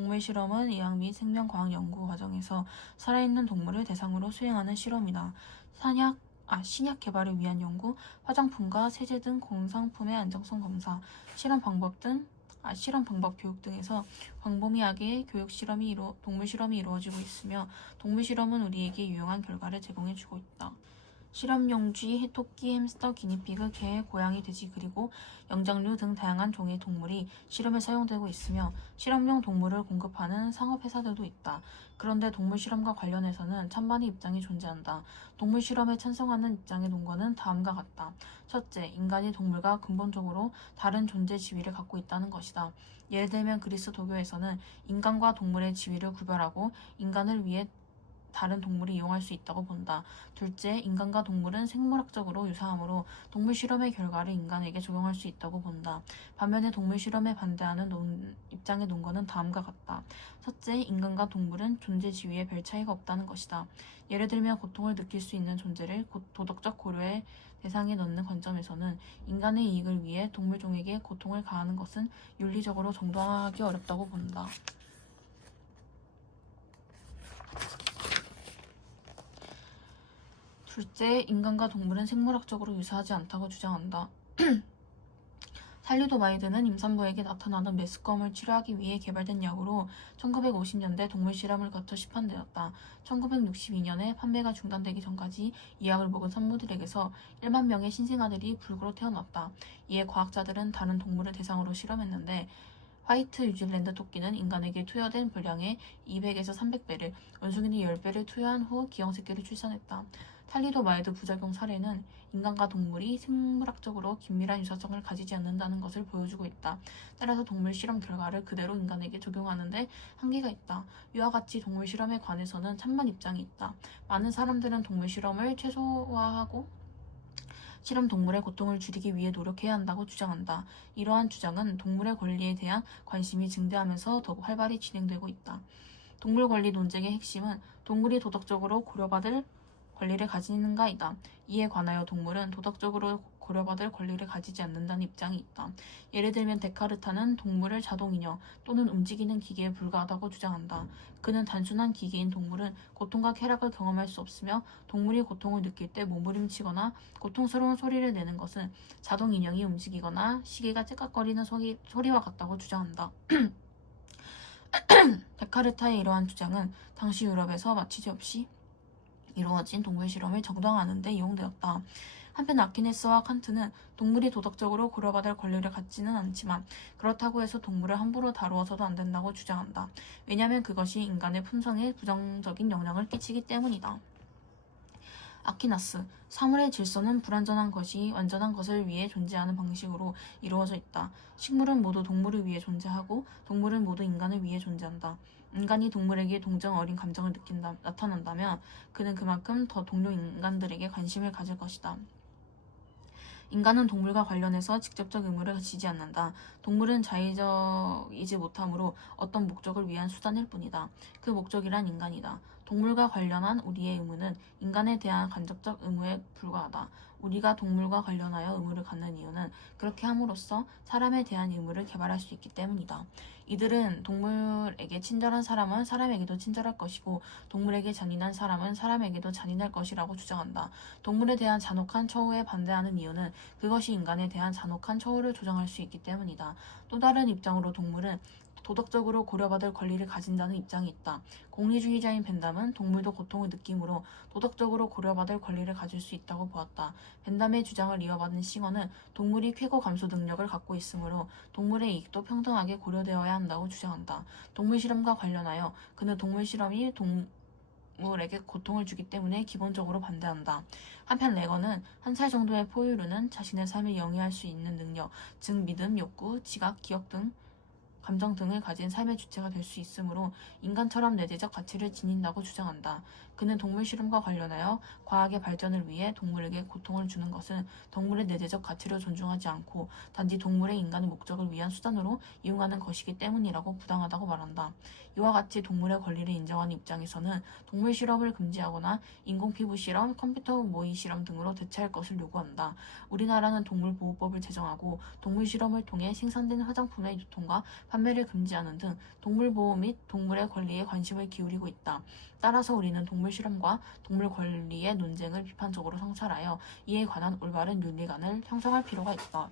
동물 실험은 의학 및 생명과학 연구 과정에서 살아있는 동물을 대상으로 수행하는 실험이다. 신약 개발을 위한 연구, 화장품과 세제 등 공산품의 안정성 검사, 실험 방법 교육 등에서 광범위하게 동물 실험이 이루어지고 있으며 동물 실험은 우리에게 유용한 결과를 제공해주고 있다. 실험용 쥐, 토끼, 햄스터, 기니피그, 개, 고양이, 돼지 그리고 영장류 등 다양한 종의 동물이 실험에 사용되고 있으며 실험용 동물을 공급하는 상업회사들도 있다. 그런데 동물 실험과 관련해서는 찬반의 입장이 존재한다. 동물 실험에 찬성하는 입장의 논거는 다음과 같다. 첫째, 인간이 동물과 근본적으로 다른 존재 지위를 갖고 있다는 것이다. 예를 들면 그리스도교에서는 인간과 동물의 지위를 구별하고 인간을 위해 다른 동물이 이용할 수 있다고 본다. 둘째, 인간과 동물은 생물학적으로 유사하므로 동물 실험의 결과를 인간에게 적용할 수 있다고 본다. 반면에 동물 실험에 반대하는 입장의 논거는 다음과 같다. 첫째, 인간과 동물은 존재 지위에 별 차이가 없다는 것이다. 예를 들면 고통을 느낄 수 있는 존재를 도덕적 고려의 대상에 넣는 관점에서는 인간의 이익을 위해 동물종에게 고통을 가하는 것은 윤리적으로 정당화하기 어렵다고 본다. 둘째, 인간과 동물은 생물학적으로 유사하지 않다고 주장한다. 살리도마이드는 임산부에게 나타나는 메스꺼움을 치료하기 위해 개발된 약으로 1950년대 동물 실험을 거쳐 시판되었다. 1962년에 판매가 중단되기 전까지 이 약을 먹은 산모들에게서 1만 명의 신생아들이 불구로 태어났다. 이에 과학자들은 다른 동물을 대상으로 실험했는데 화이트 뉴질랜드 토끼는 인간에게 투여된 분량의 200에서 300배를, 원숭이는 10배를 투여한 후 기형새끼를 출산했다. 탈리도마이드 부작용 사례는 인간과 동물이 생물학적으로 긴밀한 유사성을 가지지 않는다는 것을 보여주고 있다. 따라서 동물 실험 결과를 그대로 인간에게 적용하는데 한계가 있다. 이와 같이 동물 실험에 관해서는 찬반 입장이 있다. 많은 사람들은 동물 실험을 최소화하고 실험 동물의 고통을 줄이기 위해 노력해야 한다고 주장한다. 이러한 주장은 동물의 권리에 대한 관심이 증대하면서 더욱 활발히 진행되고 있다. 동물 권리 논쟁의 핵심은 동물이 도덕적으로 고려받을 권리를 가지는가이다. 이에 관하여 동물은 도덕적으로 고려받을 권리를 가지지 않는다는 입장이 있다. 예를 들면 데카르타는 동물을 자동인형 또는 움직이는 기계에 불과하다고 주장한다. 그는 단순한 기계인 동물은 고통과 쾌락을 경험할 수 없으며 동물이 고통을 느낄 때 몸부림치거나 고통스러운 소리를 내는 것은 자동인형이 움직이거나 시계가 찌깍거리는 소리와 같다고 주장한다. 데카르타의 이러한 주장은 당시 유럽에서 마취제 없이 이루어진 동물 실험을 정당화하는 데 이용되었다. 한편 아키네스와 칸트는 동물이 도덕적으로 고려받을 권리를 갖지는 않지만 그렇다고 해서 동물을 함부로 다루어서도 안 된다고 주장한다. 왜냐하면 그것이 인간의 품성에 부정적인 영향을 끼치기 때문이다. 아키나스, 사물의 질서는 불완전한 것이 완전한 것을 위해 존재하는 방식으로 이루어져 있다. 식물은 모두 동물을 위해 존재하고 동물은 모두 인간을 위해 존재한다. 인간이 동물에게 동정 어린 감정을 나타난다면 그는 그만큼 더 동료 인간들에게 관심을 가질 것이다. 인간은 동물과 관련해서 직접적 의무를 지지 않는다. 동물은 자의적이지 못하므로 어떤 목적을 위한 수단일 뿐이다. 그 목적이란 인간이다. 동물과 관련한 우리의 의무는 인간에 대한 간접적 의무에 불과하다. 우리가 동물과 관련하여 의무를 갖는 이유는 그렇게 함으로써 사람에 대한 의무를 개발할 수 있기 때문이다. 이들은 동물에게 친절한 사람은 사람에게도 친절할 것이고 동물에게 잔인한 사람은 사람에게도 잔인할 것이라고 주장한다. 동물에 대한 잔혹한 처우에 반대하는 이유는 그것이 인간에 대한 잔혹한 처우를 조정할 수 있기 때문이다. 또 다른 입장으로 동물은 도덕적으로 고려받을 권리를 가진다는 입장이 있다. 공리주의자인 벤담은 동물도 고통을 느끼므로 도덕적으로 고려받을 권리를 가질 수 있다고 보았다. 벤담의 주장을 이어받은 싱어는 동물이 쾌거 감소 능력을 갖고 있으므로 동물의 이익도 평등하게 고려되어야 한다고 주장한다. 동물 실험과 관련하여 그는 동물 실험이 동물에게 고통을 주기 때문에 기본적으로 반대한다. 한편 레거는 1살 정도의 포유류는 자신의 삶을 영위할 수 있는 능력, 즉 믿음, 욕구, 지각, 기억 등 감정 등을 가진 삶의 주체가 될 수 있으므로 인간처럼 내재적 가치를 지닌다고 주장한다. 그는 동물 실험과 관련하여 과학의 발전을 위해 동물에게 고통을 주는 것은 동물의 내재적 가치를 존중하지 않고 단지 동물의 인간의 목적을 위한 수단으로 이용하는 것이기 때문이라고 부당하다고 말한다. 이와 같이 동물의 권리를 인정하는 입장에서는 동물 실험을 금지하거나 인공피부 실험, 컴퓨터 모의 실험 등으로 대체할 것을 요구한다. 우리나라는 동물보호법을 제정하고 동물 실험을 통해 생산된 화장품의 유통과 판매를 금지하는 등 동물 보호 및 동물의 권리에 관심을 기울이고 있다. 따라서 우리는 동물 실험과 동물 권리의 논쟁을 비판적으로 성찰하여 이에 관한 올바른 윤리관을 형성할 필요가 있다.